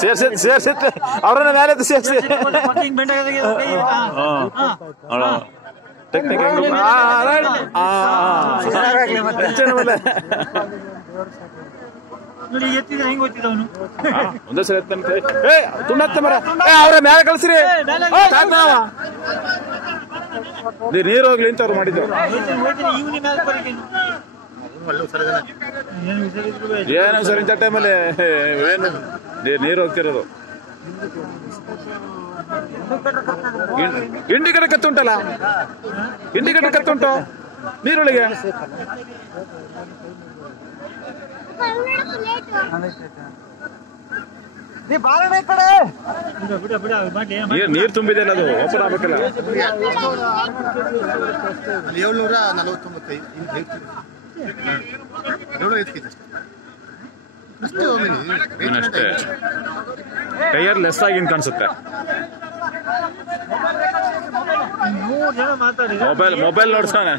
ಸೇರ್ಸಿ ಅವ್ರನ್ನ ಮೇಲೆ ಸೇರ್ಸಿ ಟೆಕ್ನಿಕ್ ಒಂದೇ ಸಲ ತುಂಡತ್ತ ಮರ ಅವ್ರ ಮೇಲೆ ಕಳ್ಸ್ರಿ ನೀರು ಹೋಗ್ಲಿ ಅಂತ ಅವ್ರು ಮಾಡಿದ್ರು. ಏನು ಸರ್ ಇಂಥ ಟೈಮಲ್ಲಿ ಏನು ನೀರು ಹೋಗ್ತಿರೋದು. Indicator ಕತ್ತುಂಟಲ್ಲ, indicator ಕತ್ತುಂಟು ನೀರೊಳಗೆ. ನೀರು ತುಂಬಿದೆಯಲ್ಲ, ಅದು ಓಪನ್ ಆಗ್ಬೇಕಲ್ಲ. 745 ಅಷ್ಟೇ. ಟೈರ್ ಲೆಸ್ ಆಗಿನ್ ಕಾಣಿಸುತ್ತೆ. ಮೊಬೈಲ್ ನೋಡ್ತಾನೆ.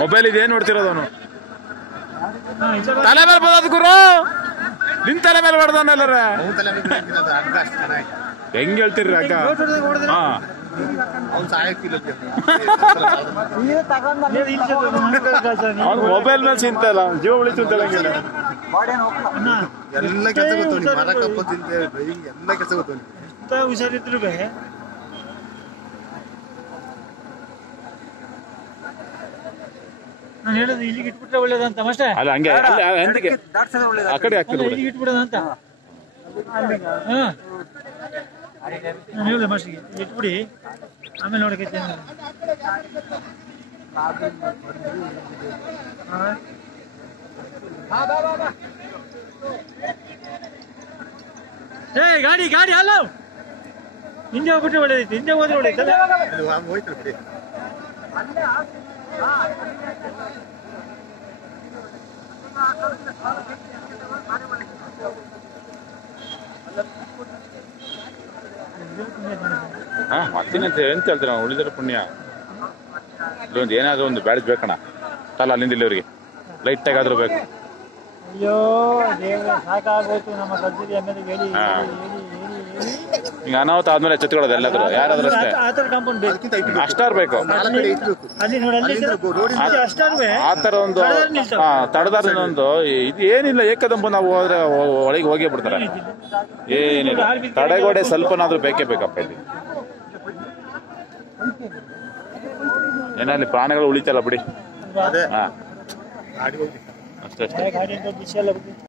ಮೊಬೈಲ್ ಇದೇನ್ ನೋಡ್ತಿರೋದು ಅವನು. ತಲೆ ಮೇಲೆ ಬರೋದು ಗುರು, ನಿನ್ ತಲೆ ಮೇಲೆ ಹೊಡೆದವನೆಲ್ಲರ ಹೆಂಗ್ ಹೇಳ್ತೀರಿ ಅಕ್ಕ? ಮೊಬೈಲ್ ಮೇಲೆ ಚಿಂತಲ್ಲ, ಜೀವ ಉಳಿತು ಅಂತ ಹೇಳಂಗಿಲ್ಲ. ಎಲ್ಲ ಕೆಲಸ ಗೊತ್ತು, ಮರ ಕಪ್ಪ ಚಿಂತೆ, ಎಲ್ಲ ಕೆಲಸ ಗೊತ್ತು. ಹುಷಾರಿದ್ರು ನಾನು ಹೇಳೋದು ಇಲ್ಲಿಗೆ ಇಟ್ಬಿಟ್ರೆ ಒಳ್ಳೇದಂತ ಅಷ್ಟೇ. ಅಲ್ಲ ಹಂಗೆ ಆ ಕಡೆ ಇಲ್ಲಿಗೆ ಇಟ್ಬಿಡೋದಂತ. ನಾನು ಹೇಳಿದೆ ಮಾಸ್ಟ್ರಿಗೆ ಇಟ್ಬಿಡಿ, ಆಮೇಲೆ ನೋಡಕೈತೆ. ಗಾಡಿ ಗಾಡಿ ಅಲ್ಲ, ಹಿಂದೆ ಹೋಗ್ಬಿಟ್ರೆ ಒಳ್ಳೇದೈತಿ, ಹಿಂದೆ ಹೋದ್ರೆ ಒಳ್ಳೇದೈತೆ. ಮತ್ತಿನಂತ ಎಂತ ಹೇಳ್ತೀರ, ಉಳಿದ್ರ ಪುಣ್ಯ. ಇಲ್ಲೊಂದು ಏನಾದ್ರು ಒಂದು ಬ್ಯಾಡ್ಜ್ ಬೇಕಣ್ಣ ತಲ್ಲ, ಅಲ್ಲಿಂದ ಇಲ್ಲಿವರಿಗೆ ಲೈಟ್ ಆಗಾದ್ರೂ ಬೇಕು. ಅಯ್ಯೋ ದೇವ್ರ, ಸಾಕಾಗೋಯ್ತು ನಮ್ಮ ಕಲ್ಸಿರಿ ಆಮೇಲೆ ಹೇಳಿ ಈಗ ಅನಾಹುತ ಆದ್ಮೇಲೆ ಎಚ್ಚೆತ್ಕೊಳ್ಳೋದು ಎಲ್ಲಾದ್ರು, ಯಾರಾದ್ರೂ ಅಷ್ಟೇ. ಅಷ್ಟಾರ್ ಬೇಕು ಆ ತರ ಒಂದು ತಡದಾರನೊಂದು. ಇದು ಏನಿಲ್ಲ, ಏಕದಂಬ ನಾವು ಹೋದ್ರೆ ಒಳಗೆ ಹೋಗೇ ಬಿಡ್ತಾರೆ. ಏನಿಲ್ಲ, ತಡೆಗೋಡೆ ಸ್ವಲ್ಪನಾದ್ರೂ ಬೇಕೇ ಬೇಕಪ್ಪ ಇಲ್ಲಿ. ಏನಲ್ಲಿ ಪ್ರಾಣಿಗಳು ಉಳಿತಲ್ಲ ಬಿಡಿ. ಹಾ ಅಷ್ಟೇ.